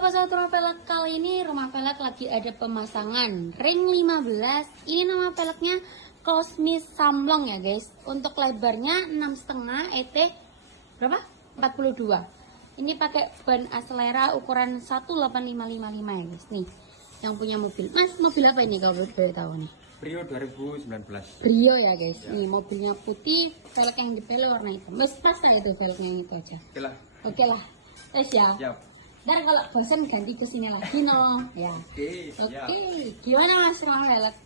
sobat-sobat rumah pelet, kali ini rumah pelet lagi ada pemasangan ring 15. Ini nama peletnya Cosmis Samlong ya guys. Untuk lebarnya 6,5, ET berapa? 42. Ini pakai ban Acelera ukuran 18555 ya guys. Nih, yang punya mobil. Mas, mobil apa ini kalau boleh tahu nih? Brio 2019. Brio ya guys. Ya. Nih mobilnya putih, velg yang dipele warna hitam. Mas, pas lah itu velgnya yang itu aja. Oke lah. Oke lah. Tes ya. Siap. Ntar kalau bosan ganti ke sini lagi no. Ya. Oke, siap. Oke. Gimana Mas rumah velg?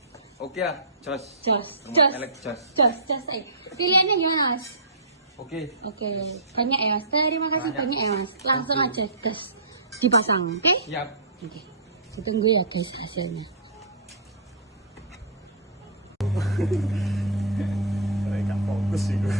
Oke lah, jos. Jos. Rumah pelek jos. Jos. Pilihannya gimana Mas? Oke. Oke, banyak ya Mas. Terima kasih banyak ya Mas. Langsung aja gas dipasang, oke? Siap. Oke. Tunggu ya guys hasilnya. Mereka fokus itu.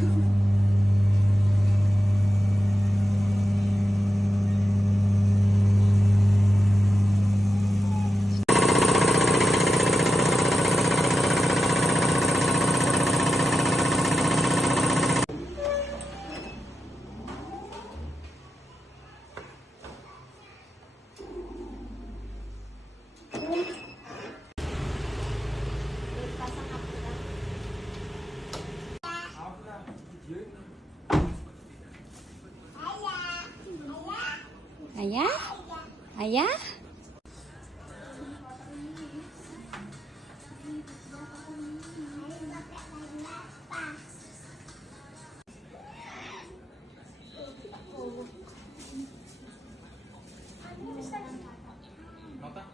Ayah? Nota?